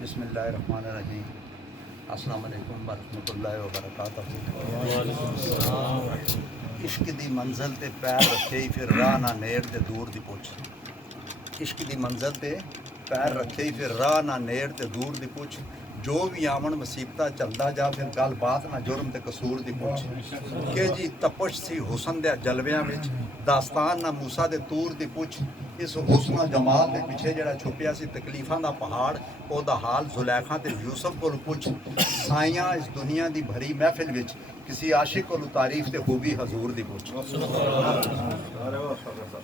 بسم اللہ الرحمن الرحیم۔ السلام علیکم ورحمۃ اللہ وبرکاتہ۔ عشق دی منزل تے پیر رکھے ہی پھر راہ نہ نیڑ تے دور دی پوچھ۔ عشق دی منزل تے پیر رکھے ہی پھر راہ نہ نیڑ تے دور دی پوچھ، جو بھی آمن مصیبتہ چلدا جا پھر گل بات نہ جرم تے قصور دی پوچھ، کہ جی تپش سی حسن دے جلویاں وچ داستان نہ موسیٰ دے تور دی پوچھ، اس حسن و جمال دے پیچھے جڑا چھپیا سی تکلیفاں دا پہاڑ، او دا حال زلیخا تے یوسف کول پوچھ، سائیاں اس دنیا دی بھری محفل وچ کسی عاشق کولو تعریف تے خوبی حضور دی پوچھ۔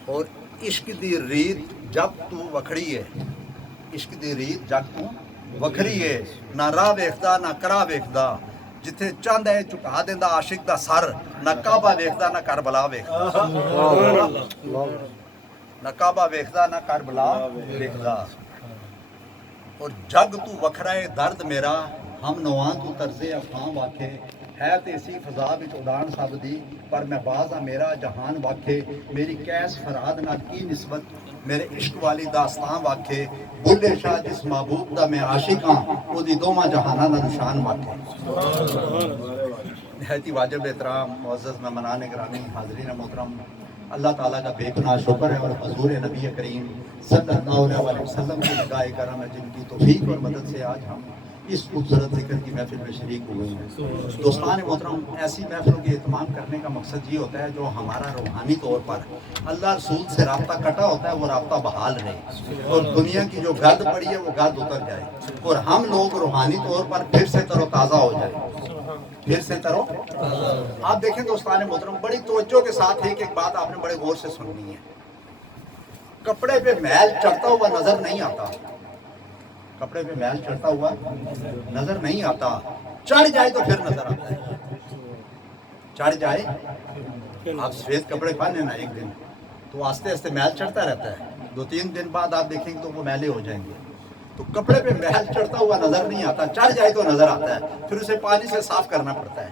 اور عشق دی ریت جب تو وکھڑی ہے، عشق دی ریت جب تو وکھری ہے، نہ راہ ویکھدا نہ کرا ویکھدا، جتھے چاہندا ہے چکا دیندا عاشق دا سر، نہ کعبہ ویکھدا نہ کربلا ویکھدا، نہ کعبہ ویکھدا نہ کربلا ویکھدا۔ اور جگ تو وکھرا ہے درد میرا، ہم نواں تو طرز افہام واکھے، ہے تے اسی فضا وچ اڑان سب دی، پر میں باز ہاں میرا جہان واکھے، میری کیس فراد نال کی نسبت، میرے عشق والی داستان واکھے، بلے شاہ جس محبوب دا میں عاشق ہاں، او دی دوواں جہاناں دا نشان واکھے۔ نہایت ہی واجب احترام معزز مہمانان گرامی، حاضرین محترم، اللہ تعالیٰ کا بے پناہ شکر ہے، اور حضور نبی کریم صلی اللہ علیہ وسلم کی نگاہ کرم ہے، جن کی توفیق اور مدد سے آج ہم اس خوبصورت ذکر کی محفل میں شریک ہوئے ہیں۔ دوستان محترم، ایسی محفلوں کے اہتمام کرنے کا مقصد یہ ہوتا ہے جو ہمارا روحانی طور پر اللہ رسول سے رابطہ کٹا ہوتا ہے وہ رابطہ بحال رہے، اور دنیا کی جو گرد پڑی ہے وہ گرد اتر جائے، اور ہم لوگ روحانی طور پر پھر سے تر و تازہ ہو جائیں، پھر سے ترو۔ آپ دیکھیں دوستان محترم، بڑی توجہ کے ساتھ ایک بات آپ نے بڑے غور سے سننی ہے۔ کپڑے پہ میل چڑھتا ہوا نظر نہیں آتا، کپڑے پہ میل چڑھتا ہوا نظر نہیں آتا، چڑھ جائے تو پھر نظر آتا ہے، چڑھ جائے۔ آپ سفید کپڑے پہنے نا ایک دن تو آہستہ آہستہ میل چڑھتا رہتا ہے، 2-3 دن بعد آپ دیکھیں گے تو وہ میلے ہو جائیں گے۔ تو کپڑے پہ میل چڑھتا ہوا نظر نہیں آتا، چڑھ جائے تو نظر آتا ہے، پھر اسے پانی سے صاف کرنا پڑتا ہے،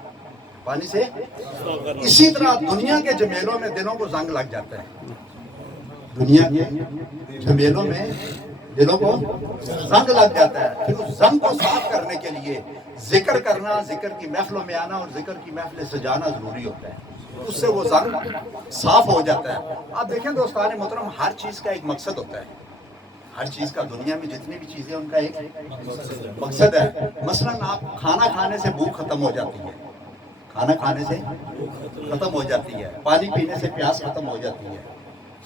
پانی سے۔ اسی طرح دنیا کے جمیلوں میں دلوں کو زنگ لگ جاتا ہے، دنیا کے جمیلوں میں دلوں کو زنگ لگ جاتا ہے، پھر اس زنگ کو صاف کرنے کے لیے ذکر کرنا، ذکر کی محفلوں میں آنا اور ذکر کی محفلیں سجانا ضروری ہوتا ہے، اس سے وہ زنگ صاف ہو جاتا ہے۔ آپ دیکھیں دوستان محترم، ہر چیز کا ایک مقصد ہوتا ہے، ہر چیز کا، دنیا میں جتنی بھی چیزیں ان کا ایک مقصد ہے۔ مثلا آپ کھانا کھانے سے بھوک ختم ہو جاتی ہے، کھانا کھانے سے ختم ہو جاتی ہے، پانی پینے سے پیاس ختم ہو جاتی ہے،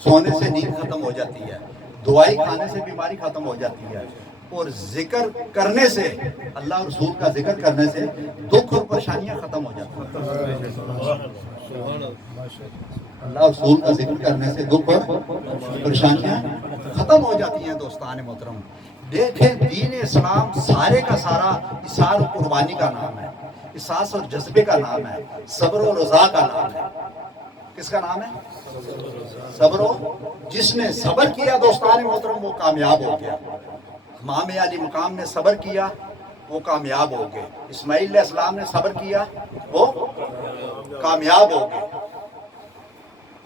سونے سے نیند ختم ہو جاتی ہے، دوائی کھانے سے بیماری ختم ہو جاتی ہے، اور ذکر کرنے سے، اللہ رسول کا ذکر کرنے سے دکھ اور پریشانیاں ختم ہو جاتی ہیں، اللہ رسول کا ذکر کرنے سے دکھ اور پریشانیاں ختم ہو جاتی ہیں۔ دوستان محترم، دیکھیں دین اسلام سارے کا سارا اثار و قربانی کا نام ہے، احساس اور جذبے کا نام ہے، صبر و رضا کا نام ہے۔ کس کا نام ہے؟ صبر و، جس نے صبر کیا دوستان محترم وہ کامیاب ہو گیا۔ امام علی مقام نے صبر کیا وہ کامیاب ہو گئے، اسماعیل علیہ السلام نے صبر کیا وہ کامیاب ہو گئے۔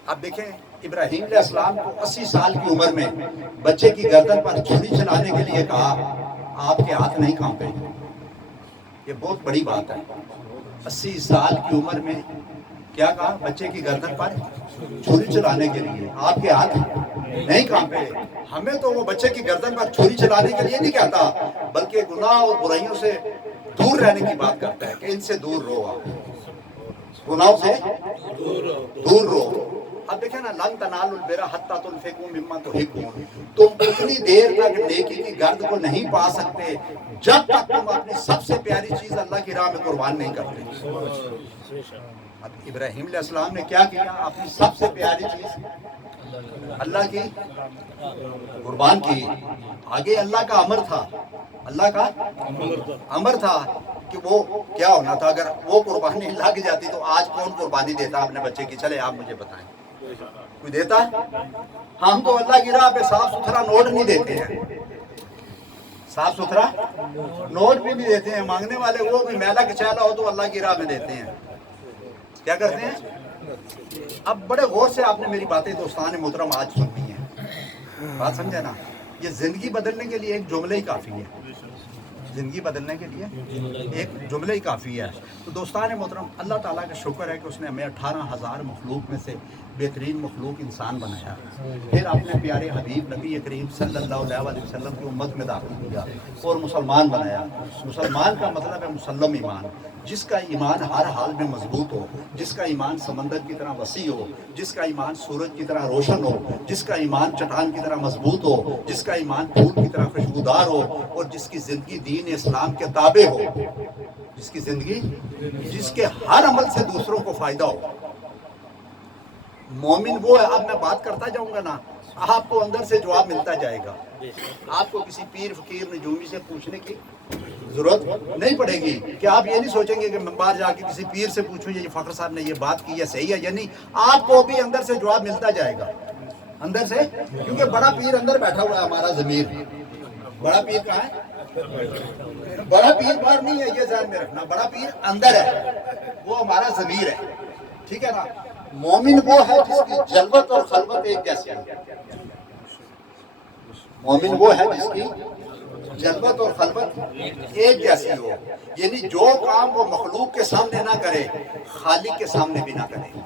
اب دیکھیں ابراہیم علیہ السلام کو 80 سال کی عمر میں بچے کی گردن پر چھری چلانے کے لیے کہا، آپ کے ہاتھ نہیں کانپے، یہ بہت بڑی بات ہے۔ 80 سال کی عمر میں کیا کہا؟ بچے کی گردن پر چھری چلانے کے لیے آپ کے ہاتھ نہیں کانپے۔ ہمیں تو وہ بچے کی گردن پر چھری چلانے کے لیے نہیں کہتا، بلکہ گناہ اور برائیوں سے دور رہنے کی بات کرتا ہے کہ ان سے دور رہو، آپ گناہوں سے دور رہو۔ اب دیکھیں نا، لن تنالوا البر حتی تنفقوا مما تحبون، تم اتنی دیر تک نیکی کی گرد کو نہیں پا سکتے جب تک تم اپنی سب سے پیاری چیز اللہ کی راہ میں قربان نہیں کرتے۔ اب ابراہیم علیہ السلام نے کیا کیا؟ اپنی سب سے پیاری چیز اللہ کی قربان کی۔ آگے اللہ کا امر تھا، اللہ کا امر تھا کہ وہ کیا ہونا تھا، اگر وہ قربانی لگ جاتی تو آج کون قربانی دیتا اپنے بچے کی؟ چلے آپ مجھے بتائیں، کوئی دیتا؟ ہم تو اللہ کی راہ پہ صاف ستھرا نوٹ نہیں دیتے ہیں، صاف ستھرا نوٹ بھی نہیں دیتے ہیں، مانگنے والے وہ بھی میلا کچیلا ہو تو اللہ کی راہ میں دیتے ہیں۔ کیا کرتے ہیں؟ اب بڑے غور سے آپ نے میری باتیں دوستان محترم آج سننی ہے، بات سمجھے نا، یہ زندگی بدلنے کے لیے ایک جملہ ہی کافی ہے۔ زندگی بدلنے کے لیے ایک جملہ ہی کافی ہے. تو دوستان محترم، اللہ تعالیٰ کا شکر ہے کہ اس نے ہمیں 18,000 مخلوق میں سے بہترین مخلوق انسان بنایا، پھر اپنے پیارے حبیب نبی کریم صلی اللہ علیہ وسلم کی امت میں داخل کیا اور مسلمان بنایا. مسلمان کا مطلب ہے مسلم ایمان، جس کا ایمان ہر حال میں مضبوط ہو، جس کا ایمان سمندر کی طرح وسیع ہو، جس کا ایمان سورج کی طرح روشن ہو، جس کا ایمان چٹان کی طرح مضبوط ہو، جس کا ایمان پھول کی طرح خوشبودار ہو، اور جس کی زندگی دین اسلام کے تابع ہو، جس کی زندگی، جس کے ہر عمل سے دوسروں کو فائدہ ہو. مومن وہ ہے. اب میں بات کرتا جاؤں گا نا، آپ کو اندر سے جواب ملتا جائے گا. آپ کو کسی پیر فقیر نجومی سے پوچھنے کی ضرورت نہیں پڑے گی کہ آپ یہ نہیں سوچیں گے کہ میں باہر جا کے کسی پیر سے پوچھوں یہ فخر صاحب نے یہ بات کی ہے صحیح ہے یا نہیں. آپ کو بھی اندر سے جواب ملتا جائے گا، اندر سے. کیونکہ بڑا پیر اندر بیٹھا ہوا ہے، ہمارا ضمیر. بڑا پیر کہاں ہے؟ بڑا پیر باہر نہیں ہے، یہ ذہن میں رکھنا. بڑا پیر اندر ہے، وہ ہمارا ضمیر ہے. ٹھیک ہے نا. مومن وہ ہے جس کی جلوت اور خلوت ایک جیسی ہے. مومن وہ ہے جس کی جلوت اور خلوت ایک جیسی ہو. یعنی جو کام وہ مخلوق کے سامنے نہ کرے، خالق کے سامنے بھی نہ کرے.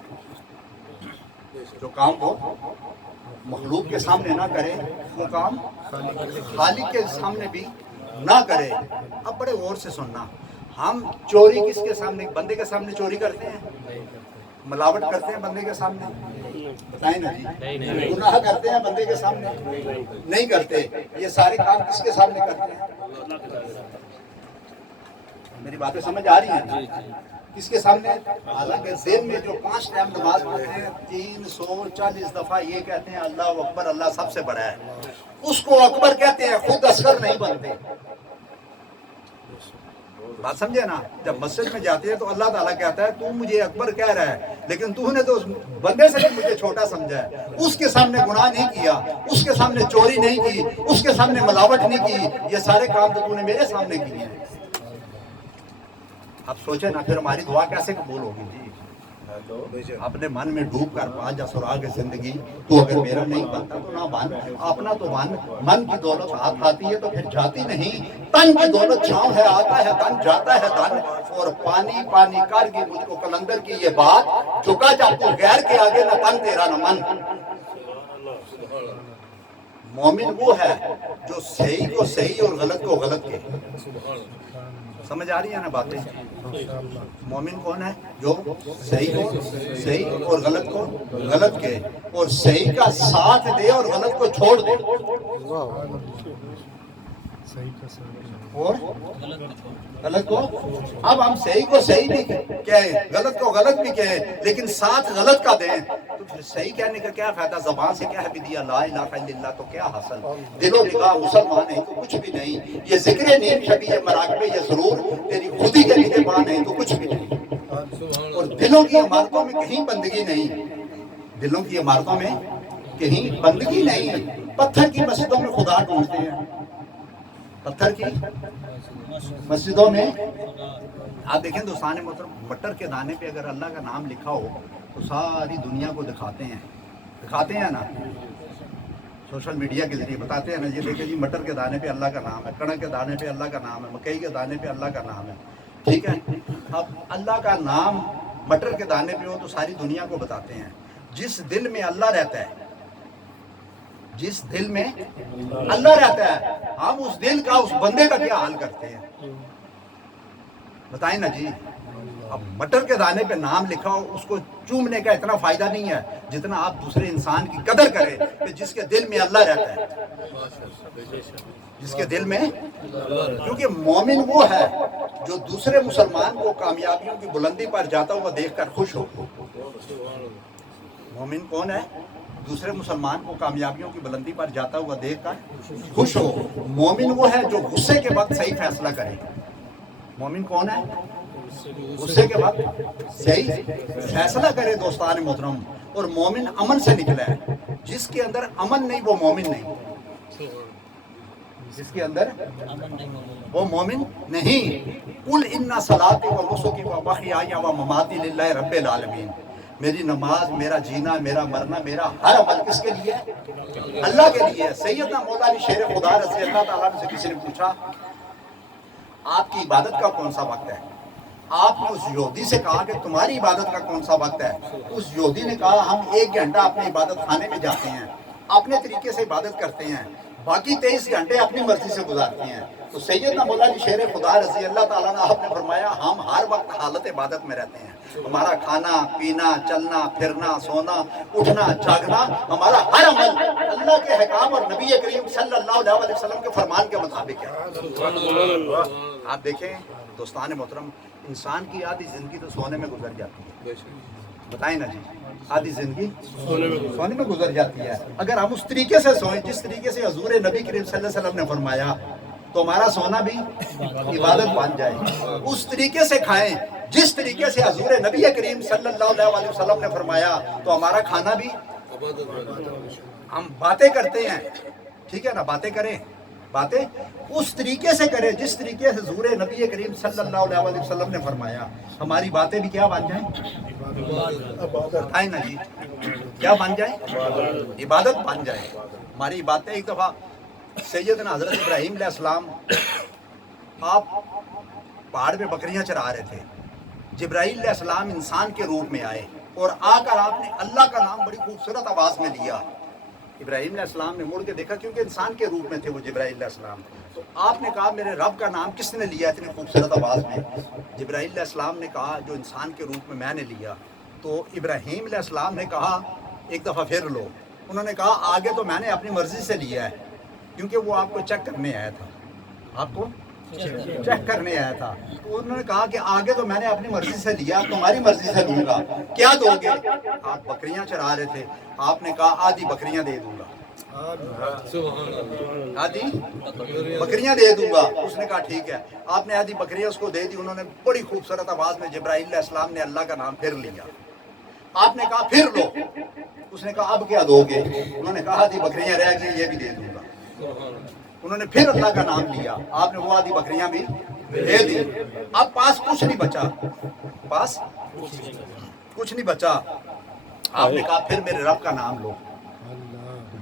جو کام وہ مخلوق کے سامنے نہ کرے، وہ کام خالق کے سامنے بھی نہ کرے. اب بڑے غور سے سننا، ہم چوری کس کے سامنے، بندے کے سامنے چوری کرتے ہیں؟ ملاوٹ کرتے ہیں بندے کے سامنے؟ بتائیں نا جی. گناہ کرتے ہیں بندے کے سامنے؟ نہیں کرتے. یہ سارے کام کس کے سامنے کرتے ہیں؟ میری باتیں سمجھ آ رہی ہیں؟ کس کے سامنے؟ حالانکہ دن میں جو 5 ٹائم نماز پڑھتے ہیں 340 دفعہ یہ کہتے ہیں اللہ اکبر، اللہ سب سے بڑا ہے. اس کو اکبر کہتے ہیں، خود اصغر نہیں بنتے. بات سمجھے نا. جب مسجد میں جاتے ہیں تو اللہ تعالیٰ کہتا ہے تو مجھے اکبر کہہ رہا ہے، لیکن تو نے تو اس بندے سے بھی مجھے چھوٹا سمجھا ہے. اس کے سامنے گناہ نہیں کیا، اس کے سامنے چوری نہیں کی، اس کے سامنے ملاوٹ نہیں کی. یہ سارے کام تو نے میرے سامنے کیے ہیں. اب سوچے نا پھر ہماری دعا کیسے قبول ہوگی جی. اپنے من میں ڈوب کر پا جا سراغ زندگی، تو اگر میرا نہیں بنتا تو نہ بن، اپنا تو بن. من کی دولت ہاتھ آتی ہے تو پھر جاتی نہیں. تن کی دولت چھاؤں ہے، آتا ہے تن، جاتا ہے تن. اور پانی پانی کر کے مجھ کو کلندر کی یہ بات، جھکا جا تو غیر کے آگے نہ تن تیرا نہ من. مومن وہ ہے جو صحیح کو صحیح اور غلط کو غلط کہے. سمجھ آ رہی ہے نا باتیں؟ مومن کون ہے؟ جو صحیح کو صحیح اور غلط کو غلط کہے، اور صحیح کا ساتھ دے اور غلط کو چھوڑ دے. اور غلط کو، اب ہم صحیح کو صحیح بھی کہیں، غلط کو غلط بھی کہیں، لیکن ساتھ غلط کا دیں، تو پھر صحیح کہنے کا کیا فائدہ؟ زبان سے کہہ بھی دیا لا الہ الا اللہ تو کیا حاصل؟ دل و نگاہ مسلمان ہے تو کچھ بھی نہیں. یہ ذکر نیم شبی یہ مراقبے یہ ضرور تیری خودی کے نگہبان ہے تو کچھ بھی نہیں. اور دلوں کی عمارتوں میں کہیں بندگی نہیں، دلوں کی عمارتوں میں کہیں بندگی نہیں. پتھر کی مسجدوں میں خدا ڈھونڈتے ہیں، پتھر کی مسجدوں میں. آپ دیکھیں دوستان محترم، مٹر کے دانے پہ اگر اللہ کا نام لکھا ہو تو ساری دنیا کو دکھاتے ہیں نا. سوشل میڈیا کے ذریعے بتاتے ہیں نا، یہ دیکھیں جی مٹر کے دانے پہ اللہ کا نام ہے، کڑک کے دانے پہ اللہ کا نام ہے، مکئی کے دانے پہ اللہ کا نام ہے. ٹھیک ہے. اب اللہ کا نام مٹر کے دانے پہ ہو تو ساری دنیا کو بتاتے ہیں. جس دل میں اللہ رہتا ہے، جس دل میں اللہ رہتا ہے، ہم اس دل کا اس بندے کا کیا حال کرتے ہیں؟ بتائیں نا جی. اب مٹر کے دانے پہ نام لکھا ہو، اس کو چومنے کا اتنا فائدہ نہیں ہے جتنا آپ دوسرے انسان کی قدر کریں کہ جس کے دل میں اللہ رہتا ہے، جس کے دل میں. کیونکہ مومن وہ ہے جو دوسرے مسلمان کو کامیابیوں کی بلندی پر جاتا ہوا دیکھ کر خوش ہو. مومن کون ہے؟ دوسرے مسلمان کو کامیابیوں کی بلندی پر جاتا ہوا دیکھ کر خوش ہو. مومن وہ ہے جو غصے کے وقت صحیح فیصلہ کرے. مومن کون ہے؟ غصے کے وقت صحیح فیصلہ کرے دوستان محترم. اور مومن امن سے نکلا ہے. جس کے اندر امن نہیں وہ مومن نہیں، جس کے اندر وہ مومن نہیں. قل ان صلاتی و نسکی و محیای و مماتی للہ رب العالمین. میری نماز، میرا جینا، میرا مرنا، میرا ہر عمل کس کے لیے؟ اللہ کے لیے. سیدنا مولا علی شیر خدا رضی اللہ تعالیٰ سے کسی نے پوچھا آپ کی عبادت کا کون سا وقت ہے؟ آپ نے اس یہودی سے کہا کہ تمہاری عبادت کا کون سا وقت ہے؟ اس یہودی نے کہا ہم 1 گھنٹہ اپنے عبادت خانے میں جاتے ہیں، اپنے طریقے سے عبادت کرتے ہیں، باقی 23 گھنٹے اپنی مرضی سے گزارتے ہیں۔ تو سیدنا مولانا شیر خدا رضی اللہ تعالیٰ عنہ آپ نے فرمایا ہم ہر وقت حالت عبادت میں رہتے ہیں، ہمارا کھانا پینا چلنا پھرنا سونا اٹھنا جاگنا ہمارا ہر عمل اللہ کے حکام اور نبی کریم صلی اللہ علیہ وسلم کے فرمان کے مطابق ہے۔ آپ دیکھیں دوستان محترم، انسان کی آدھی زندگی تو سونے میں گزر جاتی ہے، بتائیں نا جی، آدھی زندگی سونے میں گزر جاتی ہے۔ اگر ہم اس طریقے سے سوئیں جس طریقے سے حضور نبی کریم صلی اللہ علیہ وسلم نے فرمایا تو ہمارا سونا بھی عبادت بن جائے، اس طریقے سے کھائیں جس طریقے سے حضور نبی کریم صلی اللہ علیہ وسلم نے فرمایا تو ہمارا کھانا بھی۔ ہم باتیں کرتے ہیں، ٹھیک ہے نا، باتیں کریں، باتیں اس طریقے سے کریں جس طریقے سے حضور نبی کریم صلی اللہ علیہ وسلم نے فرمایا، ہماری باتیں بھی کیا بن جائیں؟ بتائیں نا جی، کیا بن جائیں؟ عبادت بن جائے ہماری باتیں۔ ایک دفعہ سیدنا حضرت ابراہیم علیہ السلام آپ پہاڑ پہ بکریاں چرا رہے تھے، جبرائیل علیہ السلام انسان کے روپ میں آئے اور آ کر آپ نے اللہ کا نام بڑی خوبصورت آواز میں لیا۔ ابراہیم علیہ السلام نے مڑ کے دیکھا کیونکہ انسان کے روپ میں تھے وہ جبرائیل علیہ السلام، تو آپ نے کہا میرے رب کا نام کس نے لیا اتنی خوبصورت آواز میں؟ جبرائیل علیہ السلام نے کہا جو انسان کے روپ میں نے لیا۔ تو ابراہیم علیہ السلام نے کہا ایک دفعہ پھر لو۔ انہوں نے کہا آگے تو میں نے اپنی مرضی سے لیا ہے، کیونکہ وہ آپ کو چیک کرنے آیا تھا، آپ کو چیک کرنے آیا تھا۔ تو انہوں نے کہا کہ آگے تو میں نے اپنی مرضی سے لیا، تمہاری مرضی سے لوں گا، کیا دو گے؟ آپ بکریاں چرا رہے تھے، آپ نے کہا آدھی بکریاں دے دوں گا، آدھی بکریاں دے دوں گا۔ اس نے کہا ٹھیک ہے، آپ نے آدھی بکریاں اس کو دے دی۔ انہوں نے بڑی خوبصورت آواز میں جبرائیل علیہ السلام نے اللہ کا نام پھر لیا۔ آپ نے کہا پھر لو۔ اس نے کہا اب کیا دو گے؟ انہوں نے کہا آدھی بکریاں رہ گئی، یہ بھی دے دوں گا۔ انہوں نے پھر اللہ کا نام لیا، آپ نے وہ آدھی بکریاں بھی دے دی۔ اب پاس کچھ نہیں بچا، پاس کچھ نہیں بچا۔ آپ نے کہا پھر میرے رب کا نام لو۔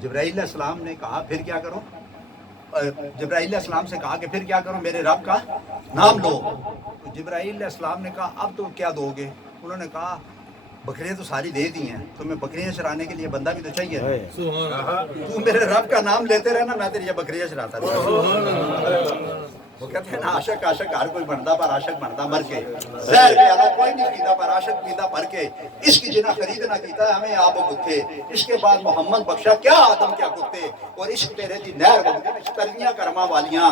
جبرائیل علیہ السلام نے کہا پھر کیا کرو؟ جبرائیل علیہ السلام سے کہا کہ پھر کیا کرو؟ میرے رب کا نام لو۔ تو جبرائیل علیہ السلام نے کہا اب تو کیا دو گے؟ انہوں نے کہا بکریاں تو ساری دے دی ہیں، تمہیں بکریاں چرانے کے لیے بندہ بھی تو چاہیے، تو میرے رب کا نام لیتے رہنا، میں تیری بکریاں چراتا رہتا۔ وہ کہتے ہیں نا عاشق عاشق ہر کوئی بنتا پر عاشق بنتا مر کے، زہر پیالہ کوئی نہیں پیتا پر عاشق پیتا مر کے، عشق جنا خریدنا کیتا ہے ہمیں آپ گتھے، عشق کے بعد محمد بخشا کیا آدم کیا کتے، اور عشق تیرے دی نہر بگدے تریاں کرما والیاں،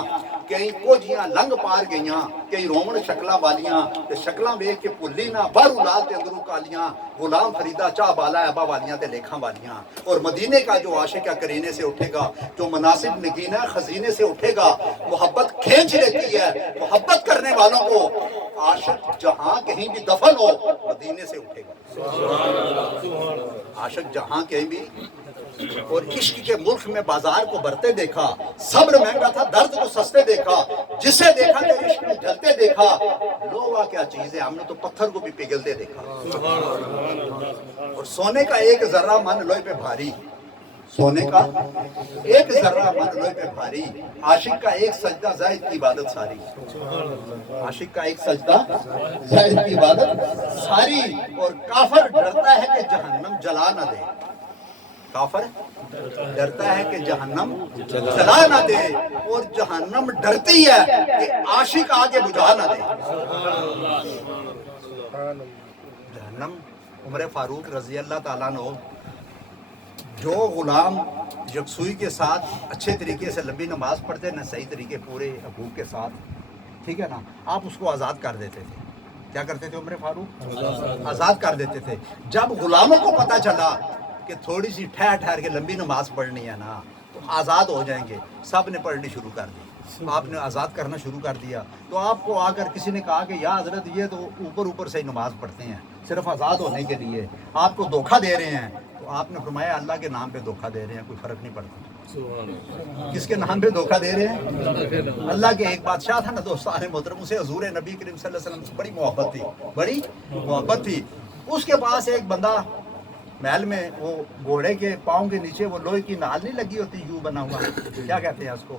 کئی کوجیاں لنگ پار گئیاں، کئی رومن شکلاں والیاں، تے شکلاں ویکھ کے بھلی نہ باہروں لال تے اندروں کالیاں، غلام فریدہ چاہ بالا ابا والیاں تے لیکھاں والیاں۔ اور مدینے کا جو عاشق ہے کرینے سے اٹھے گا، جو مناسب نگینہ خزینے سے اٹھے گا، محبت کھینچ لیتی ہے محبت کرنے والوں کو، عاشق جہاں کہیں بھی دفن ہو مدینے سے اٹھے گا، عاشق جہاں کہیں بھی۔ اور عشق کے ملک میں بازار کو برتے دیکھا، صبر مہنگا تھا درد کو سستے دیکھا، جسے دیکھا کہ عشق میں جلتے دیکھا، لوہا کیا چیز ہے ہم نے تو پتھر کو بھی پگھلتے دیکھا۔ اور سونے کا ایک ذرہ من لوہے پہ بھاری، سونے کا ایک ذرہ من لوہے پہ بھاری، عاشق کا ایک سجدہ زاہد کی عبادت ساری، عاشق کا ایک سجدہ زاہد کی عبادت ساری۔ اور کافر ڈرتا ہے کہ جہنم جلا نہ دے، کافر ڈرتا ہے کہ جہنم جلا نہ دے، اور جہنم ڈرتی ہے کہ عاشق آگے بجھا نہ دے۔ جہنم عمر فاروق رضی اللہ تعالیٰ عنہ، جو غلام یکسوئی کے ساتھ اچھے طریقے سے لمبی نماز پڑھتے نہ صحیح طریقے پورے حقوق کے ساتھ، ٹھیک ہے نا، آپ اس کو آزاد کر دیتے تھے۔ کیا کرتے تھے عمر فاروق؟ آزاد کر دیتے تھے۔ جب غلاموں کو پتہ چلا کہ تھوڑی سی ٹھہر کے لمبی نماز پڑھنی ہے نا تو آزاد ہو جائیں گے، سب نے پڑھنی شروع کر دی، آپ نے آزاد کرنا شروع کر دیا۔ تو آپ کو آ کر کسی نے کہا کہ یا حضرت یہ تو اوپر سے ہی نماز پڑھتے ہیں صرف آزاد ہونے کے لیے، آپ کو دھوکہ دے رہے ہیں۔ تو آپ نے فرمایا اللہ کے نام پہ دھوکہ دے رہے ہیں، کوئی فرق نہیں پڑتا۔ کس کے نام پہ دھوکہ دے رہے ہیں؟ اللہ کے ایک بادشاہ تھا نا دوستان محترم، اسے حضور نبی کریم صلی اللہ علیہ وسلم سے بڑی محبت تھی، بڑی محبت تھی۔ اس کے پاس ایک بندہ محل میں، وہ گھوڑے کے پاؤں کے نیچے وہ لوہے کی نال نہیں لگی ہوتی، یوں بنا ہوا، کیا کہتے ہیں اس کو؟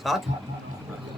7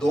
2